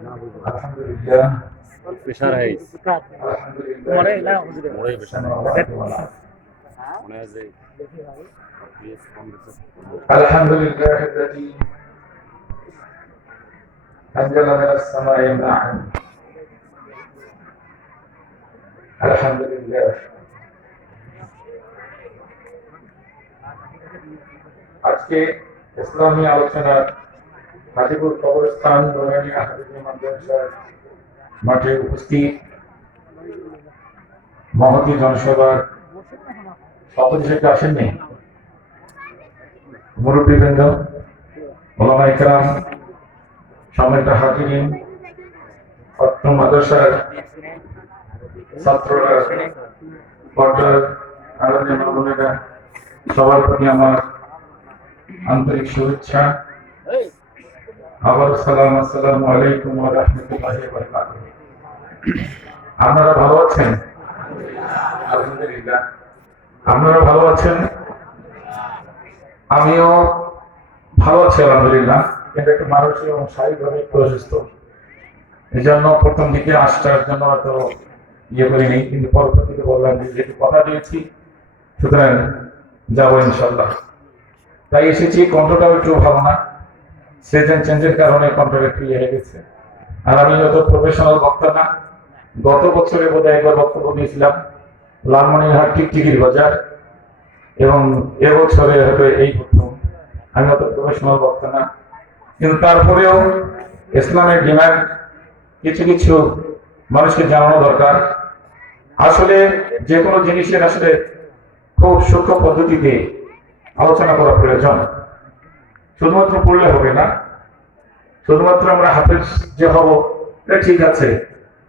আলহামদুলিল্লাহ প্রেশার है আলহামদুলিল্লাহ मोड़े प्रेशर है মনে আছে আলহামদুলিল্লাহ الذي أنزل من السماء ماء আলহামদুলিল্লাহ আজকে ইসলামী আলোচনা হাজিপুর কবরস্থান নোরানিয়া হাফিজি মাদ্রাসার মাঠে উপস্থিত মহতী জনসভার সভাপতি হিসেবে আসেননি মুরব্বীবৃন্দ, ওলামা ইকরাম, সম্মানিত হাজিরিন, অত্র মাদ্রাসার ছাত্ররা, পর্দার আলোচনা মামুনেরা, সবার প্রতি আমার আন্তরিক শুভেচ্ছা। আবার সালাম, আসসালামু আলাইকুম ওয়া রাহমাতুল্লাহি ওয়া বারাকাতুহু। আপনারা ভালো আছেন? আলহামদুলিল্লাহ। আপনারা ভালো আছেন? আমিও ভালো আছি আলহামদুলিল্লাহ, কিন্তু একটু মানসিক এবং শারীরিকভাবে একটু অসুস্থ। এই জন্য প্রথম দিকে আসার জন্য হয়তো করিনি, কিন্তু পরবর্তীতে বললাম যে যেহেতু কথা দিয়েছি সুতরাং যাবো ইনশাল্লাহ। তাই এসেছি। কণ্ঠটাও একটু ভালো না, সিজন চেঞ্জের কারণে কণ্ঠটা একটু হয়ে গেছে। আর আমি অত প্রফেশনাল বক্তা না। গত বছরে বোধহয় একবার বক্তব্য দিয়েছিলাম লালমনিরহাট টিকটিকির বাজার, এবং এবছরে হয়তো এই প্রথম। আমি অত প্রফেশনাল বক্তা না, কিন্তু তারপরেও ইসলামের ডিমান্ড কিছু কিছু মানুষকে জানানো দরকার। আসলে যে কোনো জিনিসের আসলে খুব সূক্ষ্ম পদ্ধতিতে আলোচনা করা প্রয়োজন। শুধুমাত্র পড়লে হবে না, শুধুমাত্র আমরা হাফেজ যে হব এটা ঠিক আছে,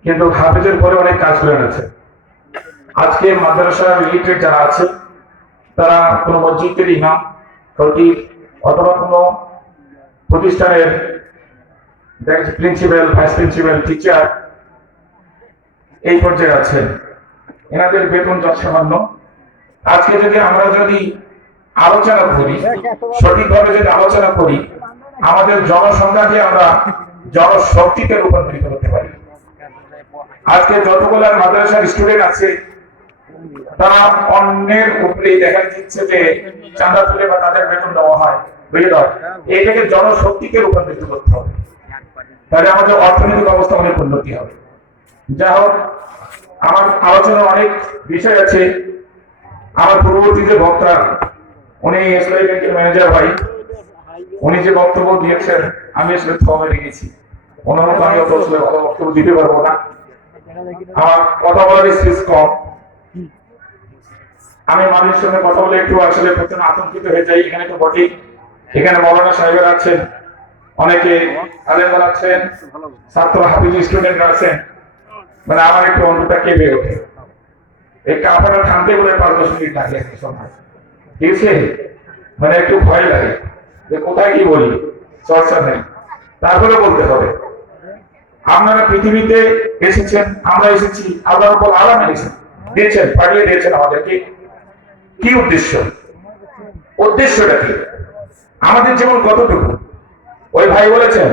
কিন্তু হাফেজের পরে অনেক কাজ করে আছে। আজকে মাদ্রাসা রিলেটেড যারা আছে তারা কোনো মসজিদের ইমাম, খতিব অথবা কোনো প্রতিষ্ঠানের প্রিন্সিপাল, ভাইস প্রিন্সিপাল, টিচার এই পর্যায়ে আছেন। এনাদের বেতন যৎসামান্য। আজকে যদি আমরা আলোচনা করি, সঠিকভাবে যদি আলোচনা করি, আমাদের জনসংখ্যাকে আমরা জনশক্তিতে রূপান্তরিত করতে পারি। আজকে যতগুলো মাদ্রাসার স্টুডেন্ট আছে তারা অন্যের উপরে দেখা দিচ্ছে যে চাঁদা তুলে বা তাদের বেতন দেওয়া হয়, এটাকে জনশক্তিকে রূপান্তরিত করতে হবে, তাহলে আমাদের অর্থনৈতিক অবস্থা অনেক উন্নতি হবে। যা হোক, আমার আলোচনার অনেক বিষয় আছে। আমার পূর্ববর্তী যে বক্তা, উনি ইসলামী ব্যাংকের ম্যানেজার ভাই, উনি যে বক্তব্য দিয়েছেন আমি আসলে থমে রেখেছি। ওনার মতো আমি আসলে ভালো বক্তব্য দিতে পারবো না, আমার কথা বলার স্পেস কম। আমি মানুষের সঙ্গে কথা বলে একটু আসলে প্রথমে আতঙ্কিত হয়ে যাই। এখানে তো বটেই, এখানে মৌলানা সাহেবের আছেন, অনেকে আলেম আছেন, ছাত্র হাফিজি স্টুডেন্টরা আছেন, মানে আমার একটু অন্তরটা কেঁপে ওঠে। এই কাপড়টা থামতে বলে 5-10 মিনিট লাগে সময়, ঠিক আছে? মানে একটু ভয় লাগে যে কোথায় কি বলি, চর্চা নেই, তারপরে বলতে হবে। আপনারা পৃথিবীতে এসেছেন, আমরা এসেছি, আল্লাহ রাব্বুল আলামিন দিয়েছেন, পাঠিয়ে দিয়েছেন আমাদেরকে। কি উদ্দেশ্যটা কি? আমাদের জীবন কতটুকু? ওই ভাই বলেছেন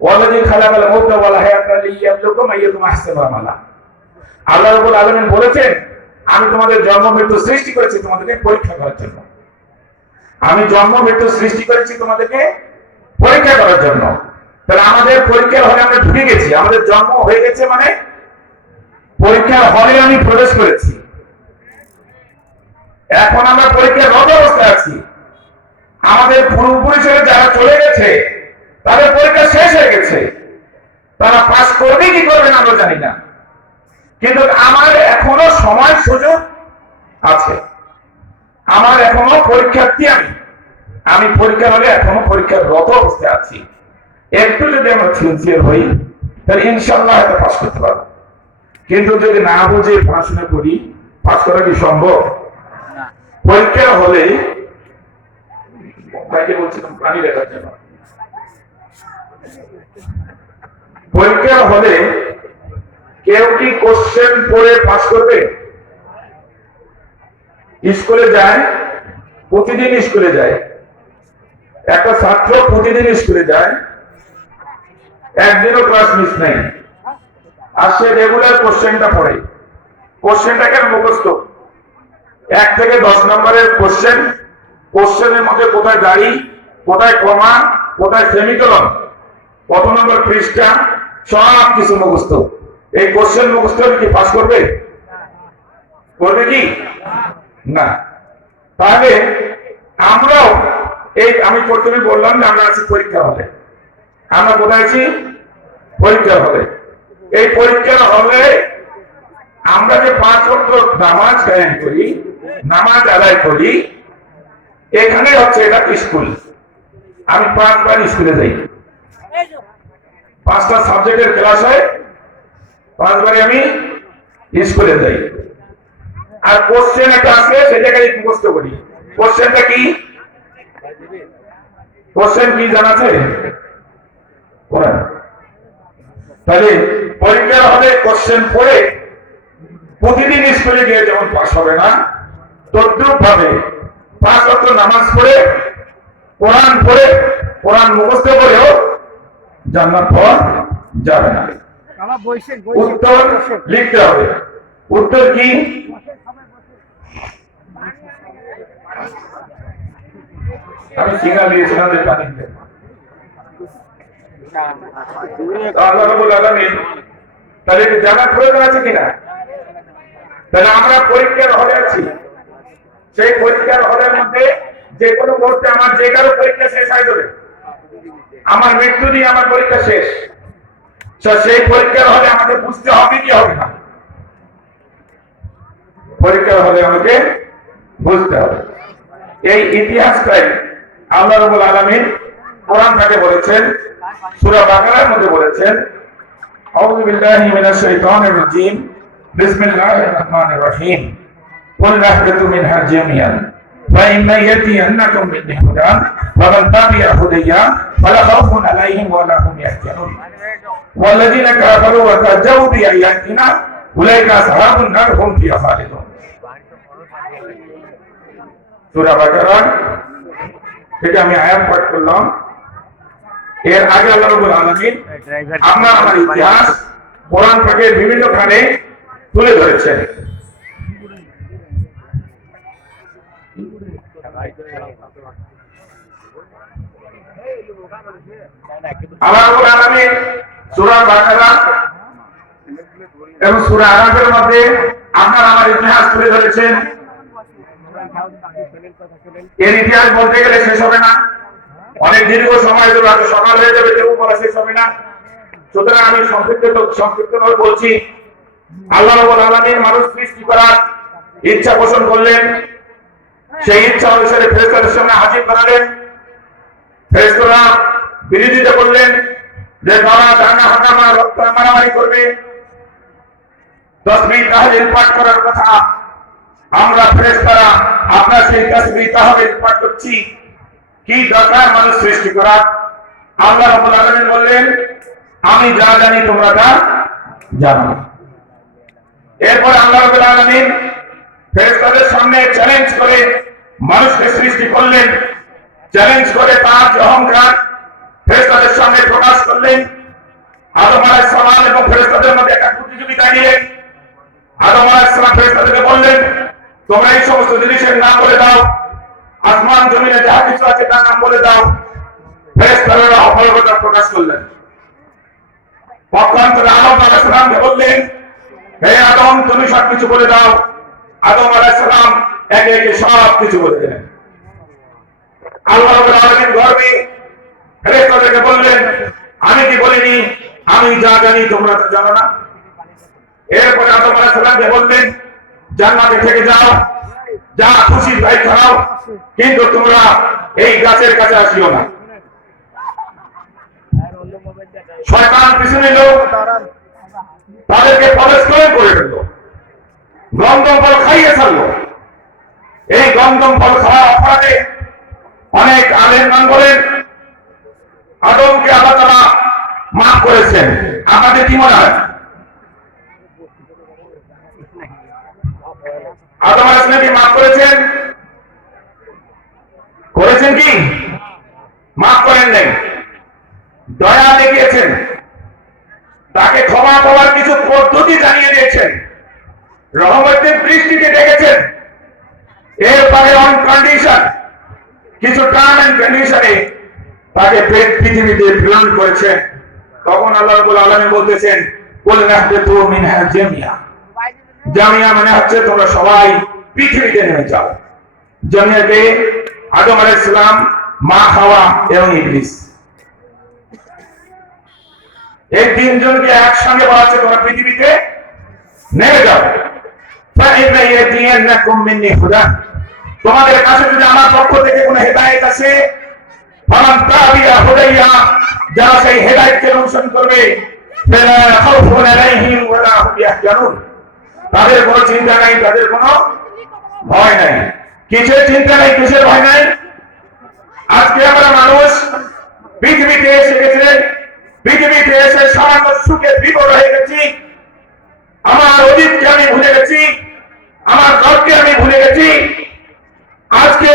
ওয়ালাযী খালাকাল মাউতা ওয়াল হায়াতা লিয়াবলুকুম আইয়ুকুম আহসানু আমালা। আল্লাহ রাব্বুল আলামিন বলেছেন আমি তোমাদের জন্ম মৃত্যু সৃষ্টি করেছি তোমাদেরকে পরীক্ষা করার জন্য। আমি জন্ম মৃত্যু সৃষ্টি করেছি তোমাদেরকে পরীক্ষা করার জন্য। তাহলে আমাদের পরীক্ষার হলে আমরা ঢুকে গেছি, আমাদের জন্ম হয়ে গেছে, মানে পরীক্ষার হলে আমি প্রবেশ করেছি। এখন আমরা পরীক্ষারত অবস্থায় আছি। আমাদের পূর্বপুরুষেরা যারা চলে গেছে তাদের পরীক্ষা শেষ হয়ে গেছে, তারা পাস করবে কি করবে না আমরা জানি না, কিন্তু আমার এখনো সময় সুযোগ আছে। আমার এখনো পরীক্ষার্থী, আমি পরীক্ষার হলে এখনো পরীক্ষারত অবস্থায় আছি। একটু যদি আমরা সিনসিয়ার হই তাহলে ইনশাআল্লাহ এটা পাস করতে পারবো। কিন্তু যদি না বুঝে পড়াশোনা করি, পাস করা কি সম্ভব? পরীক্ষা হলে ভাইকে বলছিলাম প্রাণী দেখার জন্য, পরীক্ষা হলে কেউ কি কোশ্চেন পড়ে পাস করবে? স্কুলে যায়, প্রতিদিন স্কুলে যায়, একটা ছাত্র প্রতিদিন স্কুলে যায়, একদিনও ক্লাস মিস নাই, আর সে রেগুলার কোশ্চেনটা পড়ে। কোশ্চেনটা কেন মুখস্থ? 1 থেকে 10 নম্বরের কোশ্চেন, কোশ্চেনের মধ্যে কোথায় দাড়ি, কোথায় কমা, কোথায় সেমিকোলন, কত নম্বর পৃষ্ঠা, সব কিছু মুখস্থ। এই কোশ্চেন মুখস্থ হলে কি পাস করবে? করবে কি না? তাহলে আমরাও এই, আমি প্রথমে বললাম যে আমরা আছি পরীক্ষা হলে। আমরা কোথায় আছি? পরীক্ষা হলে। এই পরীক্ষার হলে আমরা যে 5 ওয়াক্ত নামাজ কায়েম করি, নামাজ আদায় করি, এখানে হচ্ছে এটা স্কুল। আমি 5 বার স্কুলে যাই, 5টা সাবজেক্টের ক্লাস হয়, 5 বারে আমি স্কুলে যাই। আর কোশ্চেন একটা আছে, সেটাকে মুখস্থ করি। কোশ্চেনটা কি? কোশ্চেন কি জানা আছে? তাহলে পরীক্ষা হবে কোশ্চেন পড়ে প্রতিদিন স্কুলে গিয়ে যেমন পাস হবে না, তদ্রুপ ভাবে 5 ওয়াক্ত নামাজ পড়ে, কোরআন মুখস্থ করেও জান্নাত পাওয়া যাবে না। উত্তর লিখতে হবে। উত্তর কি? আমি সিগন্যাল দিয়েছিলাম যে পানি দিতে। আল্লাহ রাব্বুল আলামিন, তাহলে কি জানার প্রয়োজন আছে কিনা? তাহলে আমরা পরীক্ষার হলে আছি। সেই পরীক্ষার হলের মধ্যে যে কোনো মুহূর্তে আমার যে কারো পরীক্ষা শেষ হয়ে যাবে, আমার মৃত্যু দিয়ে আমার পরীক্ষা শেষ। সেই পরীক্ষার হলে আমাকে বুঝতে হবে কি হবে না? পরীক্ষার হলে আমাকে বুঝতে হবে। এই ইতিহাসটাই আল্লাহ রাব্বুল আলামিন কোরআন থেকে বলেছেন, সূরা বাকারার মধ্যে বলেছেন, আউযু বিল্লাহি মিনাশ শাইতানির রাজীম, বিসমিল্লাহির রহমানির রহিম, কুল রাহবাতু মিনহা জামিআন ওয়া ইম্মা ইয়াতিয়ান্নাকুম মিন্নি হুদান ফামান তাবি'a হুদায়া ফালা খাউফুন আলাইহিম ওয়া লা হুম ইয়াহজানুন ওয়াল্লাযীনা কাফারু ওয়া কাযযাবু বিআয়াতিনা উলাইকা আসহাবুন নার হুম ফিহা খালিদুন। সূরা বাকারা, এটা আমি আয়াত পাঠ করলাম। এর আগে আল্লাহ রাব্বুল আলামিন আমরা আমার ইতিহাস কোরআন পাকের বিভিন্ন খানে তুলে ধরেছেন। আল্লাহ রাব্বুল আলামিন সূরা বাকারা এবং সূরা আরাফের মধ্যে আপনার আমার ইতিহাস তুলে ধরেছেন। এর ইতিহাস বলতে গেলে শেষ হবে না, অনেক দীর্ঘ সময় ধরে, হয়তো সকাল হয়ে যাবে, কেউ বলা শেষ হবে না। সুতরাং আমি সংক্ষিপ্তভাবে বলছি। আল্লাহ রাব্বুল আলামিন মানুষ সৃষ্টি করার ইচ্ছা পোষণ করলেন। সেই ইচ্ছা অনুসারে ফেরেশতাদের সামনে হাজির করালেন। ফেরেশতারা বিরোধিতা করলেন যে তারা দাঙ্গা হাঙ্গামা, রক্ত মারামারি করবে, তাসবিহ তাহলিল পাঠ করার কথা। আমরা ফেরেশতারা আপনার সেই তাসবিহ তাহলিল পাঠ করছি, কি দরকার মানুষ সৃষ্টি করা? আল্লাহ রাব্বুল আলামিন বললেন, আমি যা জানি তোমরা তা জানো। এরপর আল্লাহ রাব্বুল আলামিন ফেরেশতাদের সামনে চ্যালেঞ্জ করে মানুষকে সৃষ্টি করলেন। চ্যালেঞ্জ করে তার অহংকার ফেরেশতাদের সামনে প্রকাশ করলেন। আদম আলাইহিস সালাম এবং ফেরেশতাদের মধ্যে একটা প্রতিযোগিতা নিলেন। আদম আলাইহিস সালাম ফেরেশতাদেরকে বললেন, তোমরা এই সমস্ত জিনিসের নাম বলে দাও, আসমান জমিনে যা কিছু আছে তার নাম বলে দাও। ফেরেশতারা অপারগতা প্রকাশ করলেন। পক্ষান্তরে আদম আলাইহিস সালামকে বললেন, হে আদম, তুমি সবকিছু বলে দাও। আদম আলাইহিস সালাম একে একে সব কিছু বলে দিলেন। আল্লাহ রাব্বুল আলামিন গর্বে ফেরেশতাদেরকে বললেন, আমি কি বলিনি? আমি যা জানি তোমরা তা জানো না। এরপরে আদম আলাইহিস সালামকে বললেন, জান্নাতে থেকে যাও, যা খুশি তাই খাও, কিন্তু তোমরা এই গাছের কাছে আসিও না। শয়তান পিছু নিল, তাদেরকে প্রবেশ করে ফেললো, গন্ধম ফল খাইয়ে ফেললো। এই গন্ধম ফল খাওয়ার অপরাধে অনেক আলেমগণ বলেন আদমকে আল্লাহ তাআলা মাফ করেছেন। আপনাদের কি মনে হয়? আদম আলাইহিস সালামকে মাফ করেছেন? করেছেন কি? মাফ করেন নাই, দয়া দেখিয়েছেন। তাকে ক্ষমা পাওয়ার কিছু পদ্ধতি জানিয়ে দিয়েছেন, রহমতের দৃষ্টিতে ডেকেছেন। এরপরে অন কন্ডিশন, কিছু টার্ম এন্ড কন্ডিশনে তাকে পৃথিবীতে প্রেরণ করেছেন। তখন আল্লাহ রাব্বুল আলামিন বলতেছেন, কুল নাহবিতু মিনহা জামিয়া। জামিয়া মানে হচ্ছে তোমরা সবাই পৃথিবীতে নেমে যাও। জামিয়াকে আদম আলাইহিস সালাম, মা হাওয়া এবং ইবলিস, এই তিনজনকে একসঙ্গে বলা হচ্ছে তোমরা পৃথিবীতে নেমে যাও। ফাইন্না ইয়াতিয়ান্নাকুম মিন্নি হুদা, তোমাদের কাছে যদি আমার পক্ষ থেকে কোনো হেদায়েত আসে, ফামান তাবিয়া হুদাইয়া, যারা সেই হেদায়েতকে অনুসরণ করবে, ফালা খাউফুন আলাইহিম ওয়ালা হুম ইয়াহজানুন, তাদের কোনো চিন্তা নাই, তাদের কোনো ভয় নাই। কিসের চিন্তা নাই, কিসের ভয় নাই? আজকে আমরা মানুষ পৃথিবীতে এসে গেছে, পৃথিবীতে এসে সামান্য সুখে বিভোর হয়ে গেছি। আমার অতীতকে আমি ভুলে গেছি, আমার রবকে আমি ভুলে গেছি। আজকে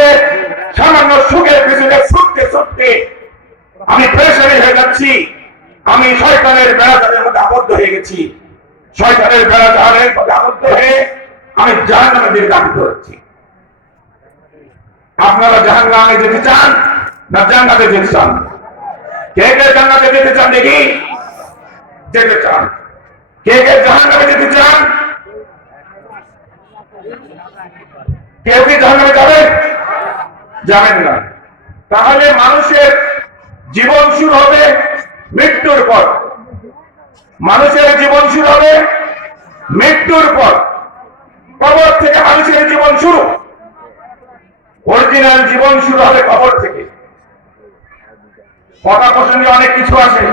সামান্য সুখের পিছনে ছুটতে ছুটতে আমি প্রেসারি হয়ে যাচ্ছি। আমি শয়তানের বেড়াজালের মধ্যে আবদ্ধ হয়ে গেছি। শয়তানের বেড়াজালের মধ্যে আবদ্ধ হয়ে আমি জাহান্নামের দিকে ধাবিত হচ্ছি। আপনারা জাহান্নামে যেতে চান না জান্নাতে যেতে চান? কে কে জান্নাতে যেতে চান দেখি? যেতে চান। কে কে জাহান্নামে যেতে চান? কেউ কি জাহান্নামে যাবেন? যাবেন না। তাহলে মানুষের জীবন শুরু হবে মৃত্যুর পর। মানুষের জীবন শুরু হবে মৃত্যুর পর। কবর থেকে মানুষের জীবন শুরু। অরিজিনাল জীবন শুরু হবে কবর থেকে। কথা প্রসঙ্গে অনেক কিছু আছে।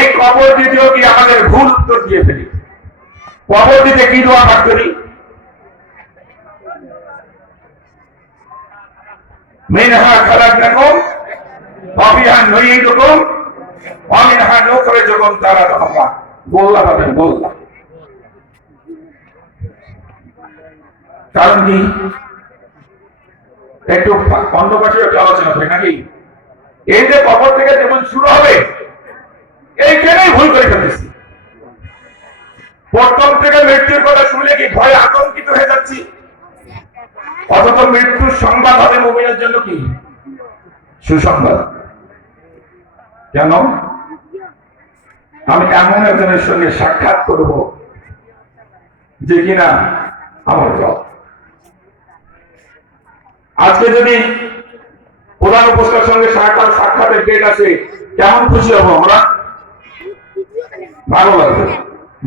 এই কবর দিতেও কি আমাদের ভুল উত্তর দিয়ে ফেলি। কবর দিতে কি দোয়া পাঠ করি? মিনহা খালাকনাকুম ওয়া ফিহা নুঈদুকুম ওয়া মিনহা নুখরিজুকুম তারাতান উখরা। বললা পাবেন, বললা। কারণ কি? একটু অন্য পাশে একটু আলোচনা করি নাকি? এই যে কবর থেকে যেমন শুরু হবে, এইখানেই ভুল করে ফেলতেছি। প্রথম থেকে মৃত্যুর কথা শুনলে কি ভয়ে আতঙ্কিত হয়ে যাচ্ছি? অথচ মৃত্যুর সংবাদ হবে মুমিনের জন্য কি সুসংবাদ। কেন? আমি এমন একজনের সঙ্গে সাক্ষাৎ করব যে কিনা আমার রব। আজকে যদি প্রধান উপস্থিতের সঙ্গে সাক্ষাতের ডেট আসে, কেমন খুশি হব আমরা? ভালো লাগবে।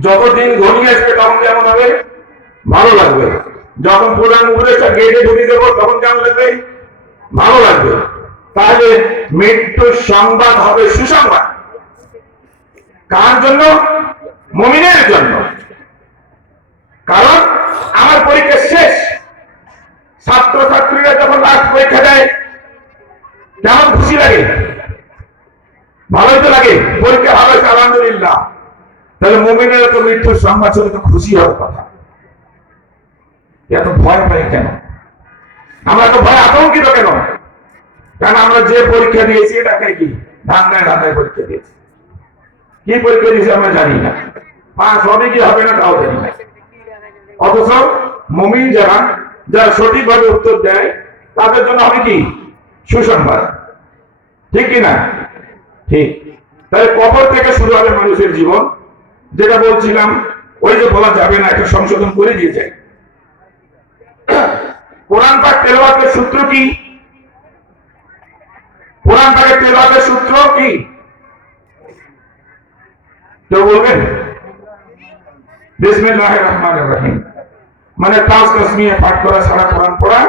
যতদিন ঘনিয়ে আসবে তখন কেমন হবে? ভালো লাগবে। যখন প্রধান উপদেষ্টা গেটে ঢুকে দেবো তখন কেমন লাগবে? ভালো লাগবে। তাহলে মৃত্যুর সংবাদ হবে সুসংবাদ। কার জন্য? মুমিনের জন্য। কারণ আমার পরীক্ষা শেষ। ছাত্রছাত্রীরা যখন লাস্ট পরীক্ষা দেয় কেমন খুশি লাগে? ভালোই তো লাগে। পরীক্ষা ভালো হয়েছে আলহামদুলিল্লাহ। তাহলে মুমিনের তো মৃত্যুর সংবাদ শুনে তো খুশি হওয়ার কথা। এত ভয় পাই কেন? আমরা তো ভয় আতঙ্কিত কেন? কারণ আমরা যে পরীক্ষা দিয়েছি এটাকে কি ধান্দায় ধান্দায় পরীক্ষা দিয়েছি। কি পরীক্ষা দিয়েছি আমরা জানি না। পাস হবে কি হবে না তাও জানি না। অথচ মুমিন যারা সঠিকভাবে উত্তর দেয় তাদের জন্য হবে কি সুসংবাদ। ঠিক কিনা? ঠিক। তাহলে কবর থেকে শুরু হবে মানুষের জীবন। যেটা বলছিলাম, ওই যে বলা যাবে না, একটা সংশোধন করে দিয়ে যায়। কোরআন পাক তেলাওয়াতের সূত্র কি? কোরআন পাকের তেলাওয়াতের সূত্র কি কেউ বলবেন? বিসমিল্লাহির রহমানির রহিম। মানে পাঁচ তাসমিয়া পাঠ করা ছাড়া কোরআন পড়া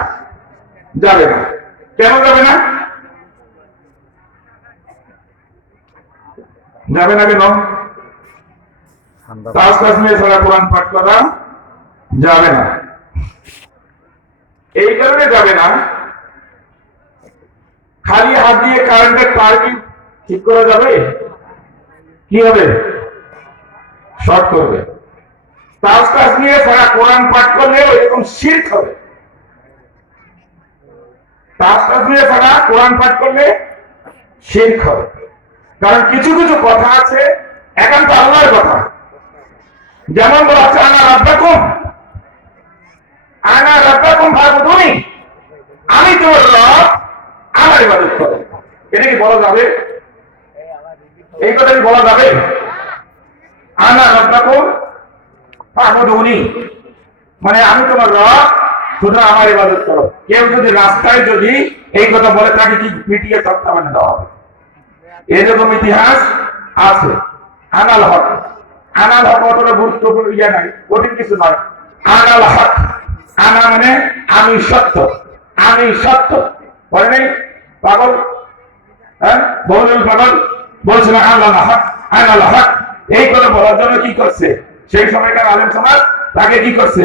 যাবে না। কেন যাবে না? যাবে না কেন? পাঁচ তাসমিয়া ছাড়া কোরআন পাঠ করা যাবে না। এই কারণে যাবে না, খালি হাত দিয়ে কারেন্টের তার কি ঠিক করা যাবে? কি হবে? শর্ট করবে। পাঁচ তাসমিয়া ছাড়া কোরআন পাঠ করলে এরকম শিরক হবে। পাঁচ তাসমিয়া ছাড়া কোরআন পাঠ করলে শিরক হবে। কারণ কিছু কিছু কথা আছে একান্ত আল্লাহর কথা, যেমন বলা হচ্ছে আনা রাব্বাকুম ফাবুদুনি, আমি তোমার রব, আমার ইবাদত করো। এটা কি বলা যাবে? এই কথা কি বলা যাবে? আনা রাব্বাকুম ফাবুদুনি মানে আমি তোমার রব, সুতরাং আমার ইবাদত করো। কেউ যদি রাস্তায় যদি এই কথা বলে তাকে কি পিটিয়ে তক্তা মানে দেওয়া হবে। এরকম ইতিহাস আছে। আনাল হক অতটা গুরুত্বপূর্ণ ইয়া নাই, কঠিন কিছু নয়। আনাল হক, আনা মানে আমি সত্য, বলে নেই পাগল, হ্যাঁ বহুল পাগল বলছিল আনাল হক। এই কথা বলার জন্য কি করছে সেই সময়কার আলেম সমাজ, তাকে কি করছে,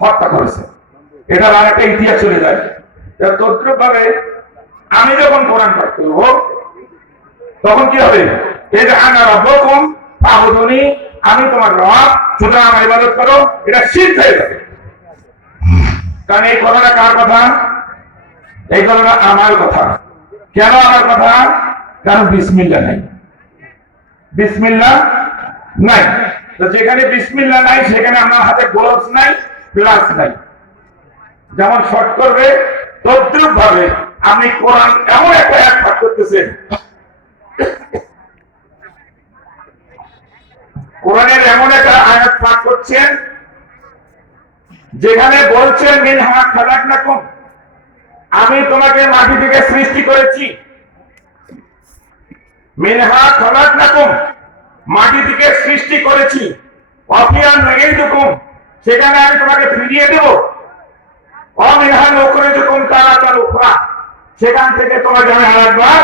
হত্যা করেছে। এটা আর একটা ইতিহাস চলে যায়। তদ্রুপ ভাবে আমি যখন কোরআন পাঠ করব তখন কি হবে, এই যে আনা রাব্বুকুম ফাবুদুনি, আমি তোমার রব, সুতরাং আমার ইবাদত করো, এটা শিরক হয়ে যাবে। কারণ এই কথাটা কার কথা? এই কথাটা আমার কথা। কেন আমার কথা? কারণ বিসমিল্লাহ নাই, বিসমিল্লাহ নাই। তো যেখানে বিসমিল্লাহ নাই সেখানে আমার হাতে গ্লোভস নাই, গ্লাস নাই। যেমন শর্ট করবে তদ্রুপ ভাবে আপনি কোরআন এমন একটা আয়াত পাঠ করতেছেন, কোরআনের এমন একটা আয়াত পাঠ করছেন যেখানে বলছেন মিনহা খালাকনাকুম, আমি তোমাকে মাটি থেকে সৃষ্টি করেছি। মিনহা খালাকনাকুম, মাটি থেকে সৃষ্টি করেছি। অফিয়ান নুঈদুকুম, সেখানে আমি তোমাকে ফিরিয়ে দেব। অমিনহা নুখরিজুকুম তারাতান উখরা, সেখান থেকে তোমাকে আমি আরেকবার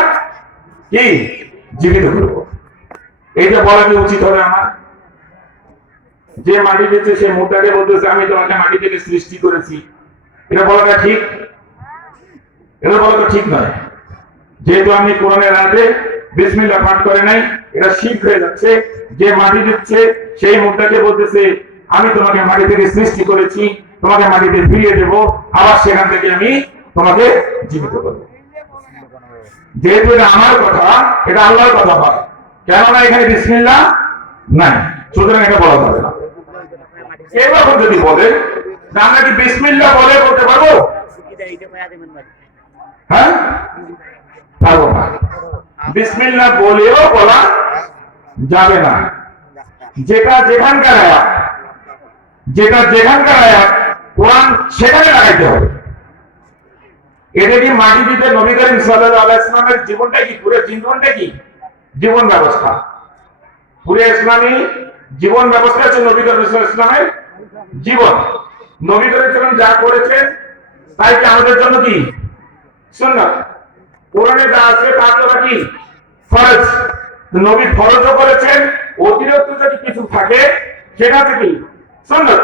কি জীবিত করব। এই যে বলা কি উচিত হবে আমার? যে মাটি দিচ্ছে সে মুদ্রাকে বলতেছে আমি তোমাকে মাটি থেকে সৃষ্টি করেছি, এটা বলাটা ঠিক? এটা বলাটা ঠিক নয়। যেহেতু আমি কোরআনের আয়াতে বিসমিল্লাহ পাঠ করে নাই, এটা শিরক হয়ে যাচ্ছে। যে মাটি দিচ্ছে সেই মুদ্রাকে বলতেছে আমি তোমাকে মাটি থেকে সৃষ্টি করেছি, তোমাকে মাটিতে ফিরিয়ে দেব, আবার সেখান থেকে আমি তোমাকে জীবিত করবো। যেহেতু এটা আমার কথা, এটা আল্লাহর কথা হয়, কেননা এখানে বিসমিল্লাহ নাই, সুতরাং এটা বলা যাবে না। এরকম যদি বলে আমরা কি বিসমিল্লাহ বলে বলতে পারবো? হ্যাঁ, পারবো না। বিসমিল্লাহ বলেও বলা যাবে না। যেটা যেখানকার আয়াত কোরআন সেখানে লাগাইতে হবে। এটা কি মাটি দিতে নবী করিম সাল্লাল্লাহু আলাইহি ওয়াসাল্লামের জীবনটা কি, পুরো জীবনটা কি জীবন ব্যবস্থা, পুরো ইসলামী জীবন ব্যবস্থা হচ্ছে নবী করিম সাল্লাল্লাহু আলাইহি ওয়াসাল্লামের জীবন। নবী করিম সাল্লাল্লাহু আলাইহি ওয়াসাল্লাম যা করেছেন তাই কি আমাদের জন্য কি সুন্নাত? কোরআনে যা আছে তা তো কি ফরজ। নবী ফরজও করেছেন, অতিরিক্ত যদি কিছু থাকে সেটা হচ্ছে কি সুন্নাত।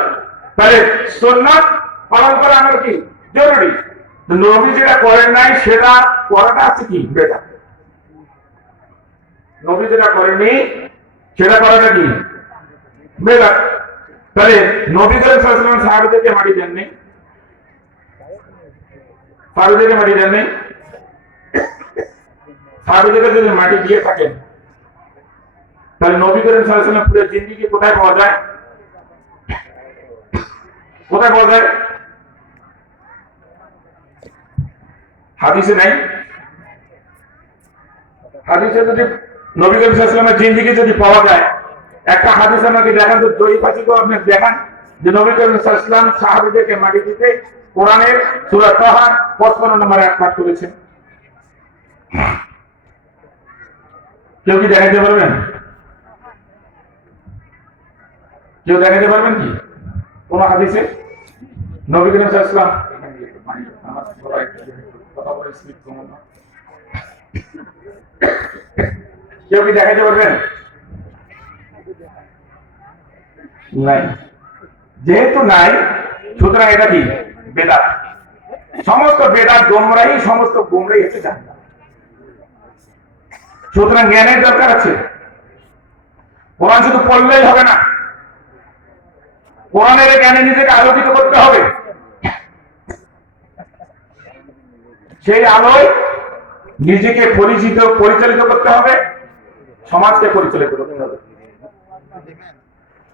তাহলে সুন্নাত পালন করা আমাদের কি জরুরি। নবী যেটা করেন নাই সেটা করাটা আছে কি বেদাত। নবী যেটা করেননি সেটা করাটা কি বেদাত। তাহলে নবী করিম সাল্লাল্লাহু আলাইহি ওয়াসাল্লাম সাহাবীদেরকে মাটি দেননি, সাহাবীদেরকে মাটি দেননি। সাহাবীদেরকে যদি মাটি দিয়ে থাকেন তাহলে নবী করিম সাল্লাল্লাহু আলাইহি ওয়াসাল্লাম পুরো জিন্দেগি কোথায় পাওয়া যায়? কোথায় পাওয়া যায়? হাদিসে নাই। হাদিসে যদি নবী করিম সাল্লাল্লাহু আলাইহি ওয়াসাল্লামের জিন্দেগি যদি পাওয়া যায়, একটা হাদিস আমাকে দেখান তো, জয়ী পাচিকে আপনি দেখান যে নবী করিম সাল্লাল্লাহু আলাইহি ওয়াসাল্লাম সাহাবীদেরকে মাটি দিতে কোরআনের সূরা তাহা 55 নম্বর আয়াত পাঠ করেছেন। কেউ কি দেখাইতে পারবেন? কেউ দেখাইতে পারবেন কি কোন হাদিসে নবী করিম সাল্লাল্লাহু আলাইহি ওয়াসাল্লাম কেউ কি দেখাইতে পারবেন? নাই। যেহেতু নাই, সুতরাং এটা কি বেদাত। সমস্ত বেদাত গোমরাহি, সমস্ত গোমরাহি হচ্ছে জাহান্নাম। সুতরাং জ্ঞানের দরকার আছে। কোরআন শুধু পড়লেই হবে না, কোরআনের জ্ঞানে নিজেকে আলোকিত করতে হবে। সেই আলোয় নিজেকে পরিচালিত করতে হবে, সমাজকে পরিচালিত করতে হবে।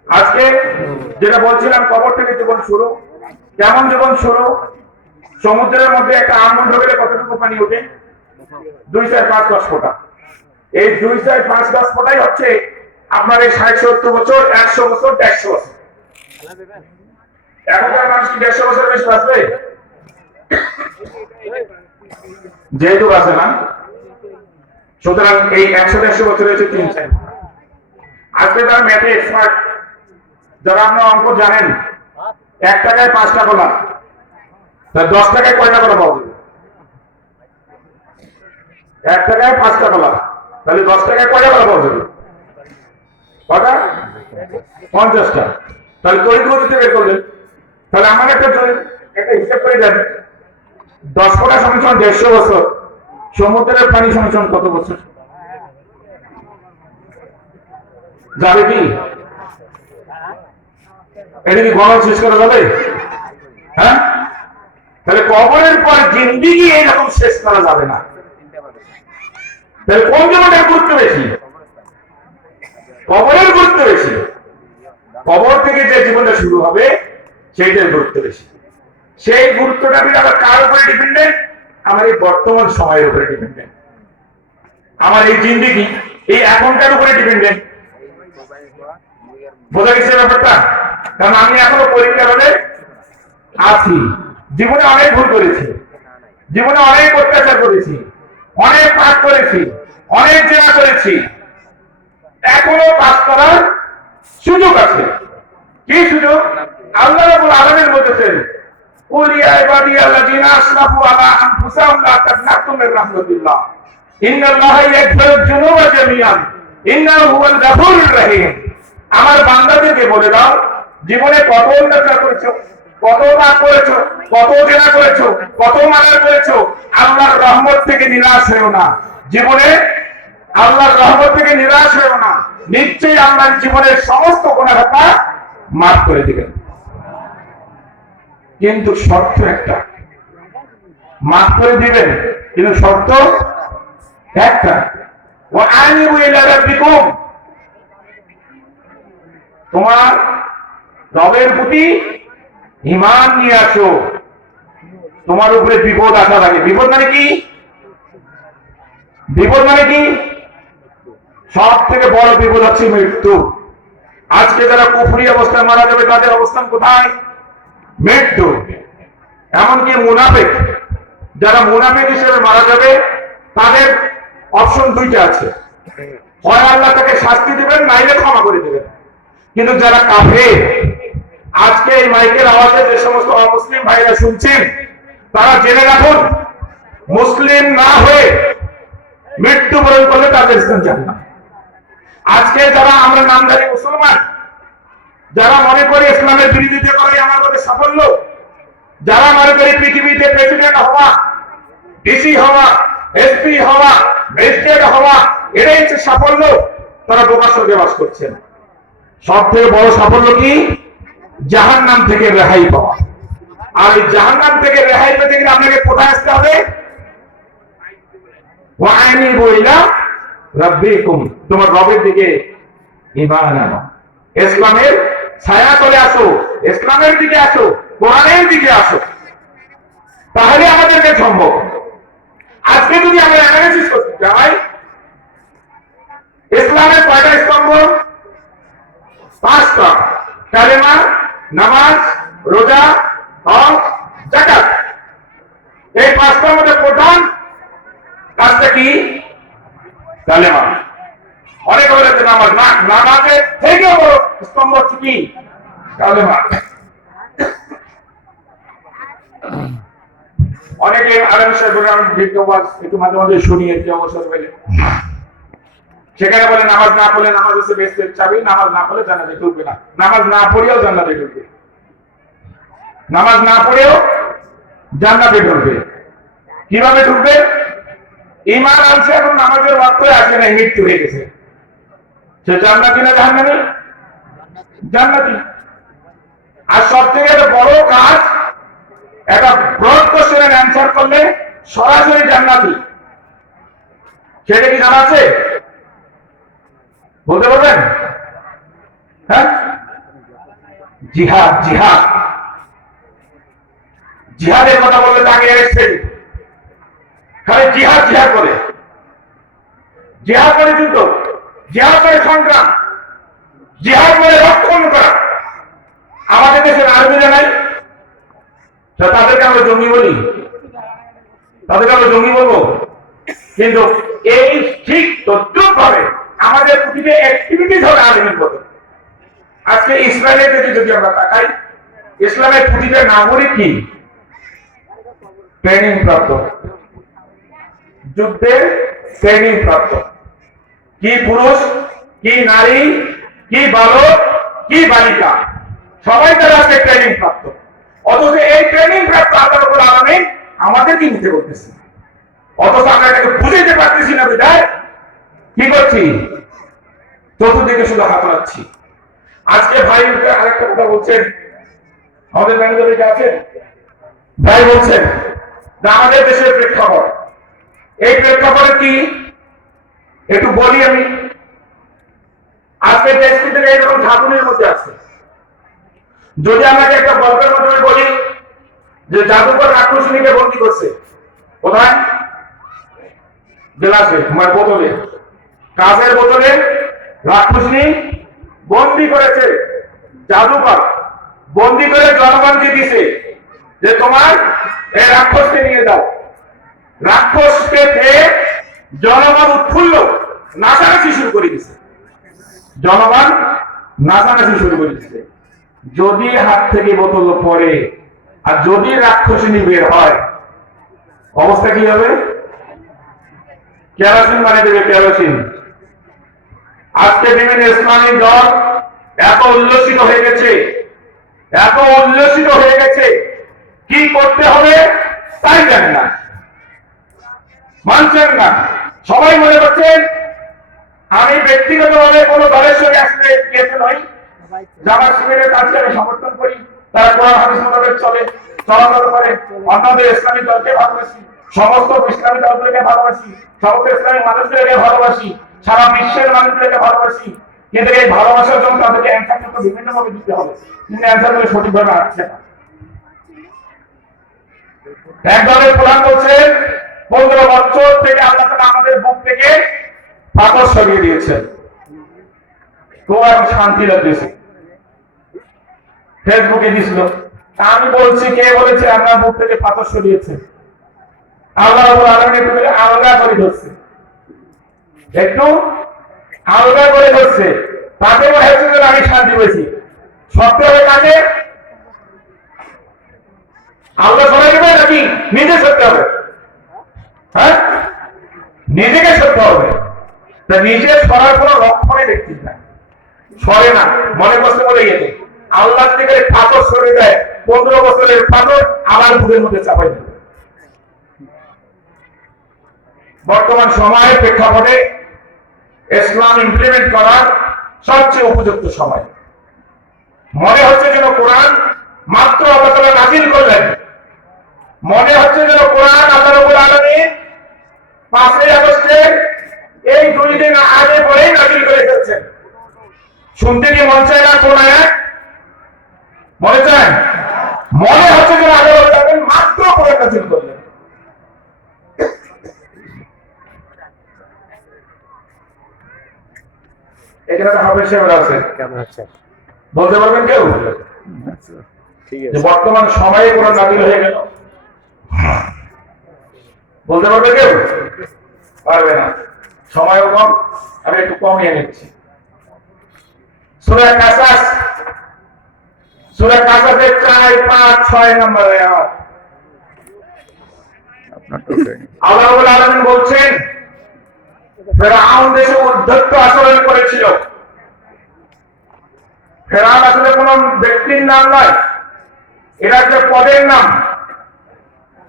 আজকে যেটা বলছিলাম, কবর থেকে জীবন শুরু। কেমন জীবন শুরু? সমুদ্রের মধ্যে একটা আঙুল ঢোকে কতটুকু পানি ওঠে? 2.5-10 ফোঁটা। এই 2.5-10 ফোঁটাই হচ্ছে আপনার এই 60-70 বছর, 100 বছর, 150 বছর। এখনকার মানুষ কি 150 বছর বেশি বাঁচবে? যেহেতু বাঁচে না, সুতরাং এই 100-150 বছর হচ্ছে 3-4। আজকে যারা ম্যাথে এক্সপার্ট, যারা আপনার অঙ্ক জানেন, 1 টাকায় 5টা কলা, 10 টাকায় কয়টা কলা পাওয়া যাবে? 1 টাকায় 5টা কলা, তাহলে 10 টাকায় কয়টা কলা পাওয়া যাবে? কটা? 50টা। তাহলে তড়িৎ গতিতে বের করলেন। তাহলে আমার একটা হিসাব করে দেন, 10 ফোঁটা সমান 150 বছর, সমুদ্রের পানি সমান কত বছর যাবে? কি এটা কি গণনা শেষ করা যাবে? হ্যাঁ, তাহলে কবরের পর জিন্দেগি এইরকম শেষ করা যাবে না। তাহলে কোন জীবনটার গুরুত্ব বেশি? কবরের গুরুত্ব বেশি। কবর থেকে যে জীবনটা শুরু হবে সেইটার গুরুত্ব বেশি। সেই গুরুত্বটা আবার কার উপরে ডিপেন্ডেন্ট? আমার এই বর্তমান সময়ের উপরে ডিপেন্ডেন্ট, আমার এই জিন্দেগি এই এখনকার উপরে ডিপেন্ডেন্ট। বোঝা গেছে ব্যাপারটা? কারণ আমি এখনো পরীক্ষার হলে আছি। জীবনে অনেক ভুল করেছি, জীবনে অনেক অত্যাচার করেছি, অনেক পাপ করেছি, অনেক জেনা করেছি, এখনো পাপ করার সুযোগ আছে। কি সুযোগ? আল্লাহ রাব্বুল আলামিন বলেছেন, কুল ইয়া ইবাদিয়াল্লাযিনা আসরাফু আলা আনফুসাহিম লা তাকনাতু মির রাহমাতিল্লাহ ইন্নাল্লাহা ইয়াগফিরুয যুনুবা জামিআন ইন্নাহু হুয়াল গাফুরুর রহিম। আমার বান্দাদেরকে বলে দাও, জীবনে কত অত্যাচার করেছো, কত পাপ করেছো, কত জেনা করেছো, কত মার্ডার করেছো, আল্লাহর রহমত থেকে নিরাশ হয়ো না। জীবনে আল্লাহর রহমত থেকে নিরাশ হয়ো না, নিশ্চয়ই আল্লাহ জীবনের সমস্ত গুনাহ খাতা মাফ করে দিবেন। কিন্তু শর্ত একটা, মাফ করে দিবেন, কিন্তু শর্ত একটা, ওয়া আনিবু ইলা রাব্বিকুম, তোমার রবের প্রতি ঈমান নিয়ে আসো। তোমার উপরে বিপদ আসা লাগে। বিপদ মানে কি? বিপদ মানে কি? সব থেকে বড় বিপদ হচ্ছে মৃত্যু। আজকে যারা কুফরি অবস্থায় মারা যাবে তাদের অবস্থান কোথায়? মৃত্যু। এমনকি মুনাফিক, যারা মুনাফিক হিসেবে মারা যাবে তাদের অপশন 2টা আছে, হয় আল্লাহ তাকে শাস্তি দিবেন, নাইলে ক্ষমা করে দেবেন। কিন্তু যারা কাফের, আজকে এই মাইকের আওয়াজে যে সমস্ত অমুসলিম ভাইরা শুনছেন, তারা জেনে রাখুন, মুসলিম না হয়ে মৃত্যুবরণ করলে তাদের স্থান যাবে না। আজকে যারা আমরা নামধারী মুসলমান, যারা মনে করি ইসলামের বিরোধিতা করাই আমার মধ্যে সাফল্য, যারা মনে করি পৃথিবীতে প্রেসিডেন্ট হওয়া, ডিসি হওয়া, এসপি হওয়া, ম্যাজিস্ট্রেট হওয়া এটাই হচ্ছে সাফল্য, তারা বোকার সঙ্গে বাস করছেন। সব থেকে বড় সাফল্য কি? জাহান্নাম থেকে রেহাই পাওয়া। আর এই জাহান্নাম থেকে রেহাই পেতে গেলে আপনাকে কোথায় আসতে হবে? ওয়া আনিবু ইলা রাব্বিকুম, তোমার রবের দিকে ঈমান আনো, ইসলামের ছায়া তলে আসো, ইসলামের দিকে আসো, কোরআনের দিকে আসো, তাহলে আমাদেরকে সম্ভব। আজকে যদি আমরা অ্যানালিসিস করতে চাই, ইসলামের কয়টা স্তম্ভ? 5টা। কালেমা, নামাজ, রোজা, হজ, যাকাত। এই 5টার মধ্যে প্রধান কাজটা কি? কালেমা। অনেকে বলে যে নামাজ না, নামাজের থেকে বড় স্তম্ভ হচ্ছে কি? কালেমা। অনেকে আলেম সাহেবরা একটু মাঝে মাঝে শুনি একটি অবসর পেলে, সেখানে বলে নামাজ না পড়লে নামাজ হচ্ছে বেহেশতের চাবি, নামাজ না পড়লে জান্নাতে ঢুকবে না। নামাজ না পড়েও জান্নাতে ঢুকবে, নামাজ না পড়েও জান্নাতে ঢুকবে। কিভাবে ঢুকবে? ঈমান আনছে, এখন নামাজের ওয়াক্তে আসে না, মৃত্যু হয়ে গেছে, সে জান্নাতি না জাহান্নামী? জান্নাতি। আর সব থেকে বড় কাজ, একটা ব্রড কোশ্চেনের অ্যান্সার করলে সরাসরি জান্নাতি, সেটা কি জানা আছে? বলতে পারবেন? হ্যাঁ, জিহাদ জিহাদ জিহাদের কথা বললে তাকে এসছে খালি জিহাদ জিহাদ করে, জিহাদ করে যুদ্ধ, জিহাদ করে সংগ্রাম, জিহাদ করে রক্ষণ করা। আমাদের দেশের আর্মিরা নাই, তাদেরকে আমরা জঙ্গি বলি, তাদেরকে আমরা জঙ্গি বলবো। কিন্তু এই ঠিক তদ্রুপ ভাবে আমাদের প্রতিটি অ্যাক্টিভিটিস হবে আর্মির মতো। আজকে ইসরায়েলের দিকে যদি আমরা তাকাই, ইসলামের প্রতিটা নাগরিক কি ট্রেনিং প্রাপ্ত, যুদ্ধের ট্রেনিং প্রাপ্ত, কি পুরুষ কি নারী কি বালক কি বালিকা সবাই তারা আজকে ট্রেনিং প্রাপ্ত। অথচ এই ট্রেনিং প্রাপ্ত আল্লাহ রাব্বুল আলামিন আমাদেরকে নিতে বলতেছে, অথচ আমরা এটাকে বুঝাইতে পারতেছি না। বিদায় কি করছি, চতুর্দিকে শুধু হাত রাখছি। আজকে ভাই আরেকটা কথা বলছেন, আমাদের ম্যানেজার আছেন ভাই বলছেন যে আমাদের দেশের প্রেক্ষাপট, এই প্রেক্ষাপটে কি একটু বলি আমি। আজকে দেশ কিন্তু এইরকম ঝাঁকুনির মধ্যে আছে। যদি আমাকে একটা গল্পের মাধ্যমে বলি যে জাদুকর রাক্ষসীকে বন্দী করছে, কোথায়? গ্লাসে মানে বোতলে, কাঁচের বোতলে রাক্ষসী বন্দী করেছে। জাদুকর বন্দী করে জনগণকে দিছে যে তোমার এই রাক্ষসকে নিয়ে যাও। রাক্ষসকে পেয়ে জনগণ উৎফুল্ল নাচানাচি শুরু করে দিছে, জনগণ নাচানাচি শুরু করে দিছে। যদি হাত থেকে বোতল পড়ে আর যদি রাক্ষসিনী বের হয়, অবস্থা কি হবে? কেরোসিন মানে দেবে, কেরোসিন। আজকে বিভিন্ন ইসলামী দল এত উল্লসিত হয়ে গেছে, এত উল্লসিত হয়ে গেছে, কি করতে হবে তাই জানে না, মানছেন না। সবাই মনে করছেন আমি ব্যক্তিগতভাবে কোন দলের সঙ্গে আসলে গেছে নই, জামাত শিবিরের কাছে আমি সমর্থন করি, তারা কোরআন হাদিস মোতাবেক চলে, চলাচল করে। অন্যদের ইসলামী দলকে ভালোবাসি, সমস্ত ইসলামী দলগুলোকে ভালোবাসি, সমস্ত ইসলামী মানুষগুলোকে ভালোবাসি, সারা বিশ্বের মানুষগুলোকে ভালোবাসি। কিন্তু এই ভালোবাসার জন্য তাদেরকে অ্যান্সার কিন্তু বিভিন্ন ভাবে দিতে হবে, কিন্তু অ্যান্সারগুলো সঠিকভাবে আসছে না। এক দলের প্রধান বলছেন 15 বছর থেকে আল্লাহ তাআলা আমাদের বুক থেকে পাথর সরিয়ে দিয়েছেন, খুব এখন শান্তি লাগতেছে। ফেসবুকে দিছিল, আমি বলছি কে বলেছে আপনার বুক থেকে পাথর সরিয়েছে? আল্লাহ রাব্বুল আলামিন একটু আলগা করে ধরছে, একটু আলগা করে ধরছে, তাতে মনে হচ্ছে যে আমি শান্তি পেয়েছি। সত্য হবে কাকে? আল্লাহ সরাই দেবে নাকি নিজে সরতে হবে? হ্যাঁ, নিজেকে সরতে হবে। তা নিজে সরার কোনো লক্ষণই দেখছি না, সরে না, মনে কষ্ট বলে গেছে। আল্লাহ থেকে পাথর সরে দেয়, 15 বছরের পাথর আবার বুকের মধ্যে চাপাই দেবে। বর্তমান সময়ের প্রেক্ষাপটে ইসলাম ইমপ্লিমেন্ট করার সবচেয়ে উপযুক্ত সময়। মনে হচ্ছে যেন কোরআন মাত্র আল্লাহ তাআলা নাযিল করলেন, মনে হচ্ছে যেন কোরআন আল্লাহ রাব্বুল আলামিন 5ই আগস্টের এই 2 দিন আগে পরেই নাযিল করে ফেলছেন। শুনতে কি মন চায় না? কোন আয়াত মনে চায়? মনে হচ্ছে যেন আল্লাহ রাব্বুল আলামিন মাত্র কোরআন নাযিল করলেন। এখানে হাফেজ সাহেব আছে, কেমন আছেন? বলতে পারবেন কেউ ঠিক যে আছে, বর্তমান সময়ে কোরআন নাযিল হয়ে গেল? বলতে পারবে কেউ? পারবে না, সময়ও কম, আমি একটু কমিয়ে নিচ্ছি। সূরা কাসাস, সূরা কাসাসের 4, 5, 6 নম্বর আয়াত। আল্লাহ রাব্বুল আলামিন বলছেন ফেরাউন দেশে উদ্ধত্ত আচরণ করেছিল। ফেরাউন আসলে কোন ব্যক্তির নাম নয়, এটা একটা পদের নাম।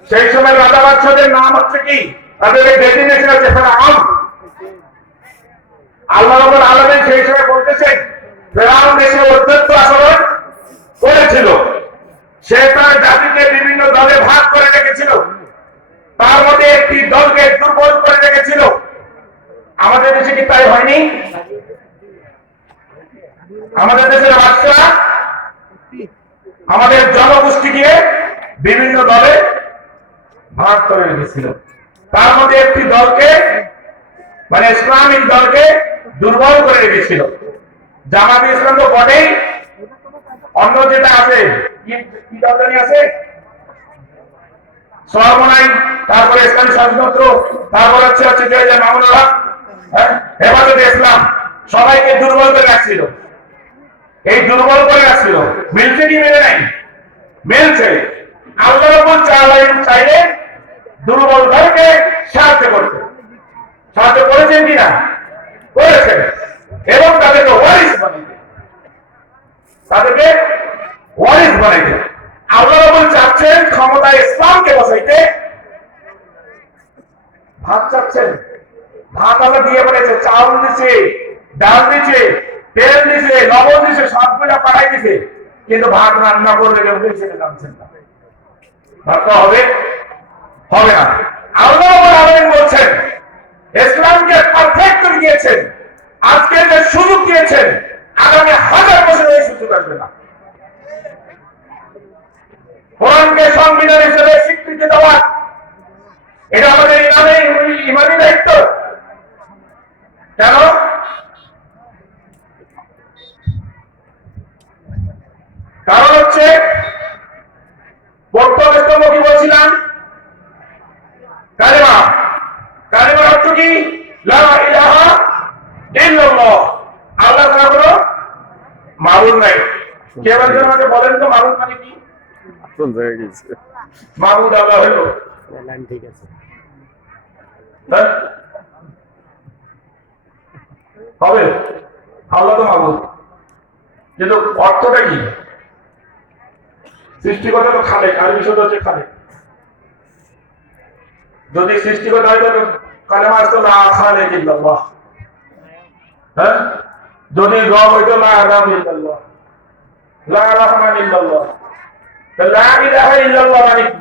সেই সময় রাজা বাদশাদের নাম হচ্ছে কি, তাদের ডেজিগনেশন হচ্ছে ফেরাউন। আল্লাহ রাব্বুল আলামিন সেই সময় বলতেছেন ফেরাউন দেশে উদ্ধত্ত আচরণ করেছিল। সে তার জাতিকে বিভিন্ন দলে ভাগ করে রেখেছিল, তার মধ্যে একটি দলকে দুর্বল করে রেখেছিল। আমাদের দেশে কি তাই হয়নি? আমাদের দেশের বাদশা আমাদের জনগোষ্ঠীকে বিভিন্ন দলে ভাগ করে রেখেছিল। তার মধ্যে একটি দলকে মানে ইসলামিক দলকে দুর্বল করে রেখেছিল। জামাতে ইসলাম তো বটেই, অন্য যেটা আছে কি দল জানি আছে সর্বনাই, তারপরে ইসলামী স্বাধীনত্র, তারপর হচ্ছে যে মামুনুল হক, হেফাজতে ইসলাম, সবাইকে দুর্বল করে রাখছিল। এই দুর্বল করে রাখছিল, মিলছে কি মেলে নাই? মিলছে। আল্লাহ রাব্বুল চাইলে দুর্বল দলকে সাহায্য করতে, সাহায্য করেছেন কিনা? করেছেন। এবং তাদেরকে ওয়ারিস বানাইতে, তাদেরকে ওয়ারিস বানাইতে আল্লাহ রাব্বুল চাচ্ছেন ক্ষমতায় ইসলামকে বসাইতে। ভাত চাচ্ছেন, ভাত আল্লাহ দিয়ে বলেছে, চাউল দিছে, ডাল দিছে, তেল দিছে, লবণ দিছে, সবগুলা পাঠাই দিছে, কিন্তু ভাত রান্না করবে কেউ সেটা জানছেন না। ভাতটা হবে হবে না। আল্লাহ রাব্বুল আলামিন বলছেন ইসলামকে পারফেক্ট করে দিয়েছেন, আজকে যে সুযোগ দিয়েছেন আগামী 1000 বছর এই সুযোগ আসবে না। কোরআনকে সংবিধান হিসেবে স্বীকৃতি দেওয়া এটা আমাদের ইমানি দায়িত্ব। কেন? কারণ হচ্ছে প্রথম কি বলছিলাম, কালেমা। কালেমার অর্থ কি? লা ইলাহা ইল্লাল্লাহ, আল্লাহ ছাড়া কোনো মাবুদ নাই। কে বলছেন আমাকে বলেন তো মাবুদ মানে কি? কোন জায়গায় গেছে? মাবুদ আল্লাহ হলো। লাইন ঠিক আছে। হবে আল্লাহ তো মাবুদ, কিন্তু অর্থটা কি? সৃষ্টিকর্তা তো খালেক, আর বিষয়টা হচ্ছে খালেক। যদি সৃষ্টিকর্তা হয় তো কালেমা আসতো লা খালেক ইল্লাল্লাহ। হ্যাঁ, যদি রব হইতো লা রাব ইল্লাল্লাহ, লা রাহমান ইল্লাল্লাহ। লা ইলাহা ইল্লাল্লাহ মানে কি?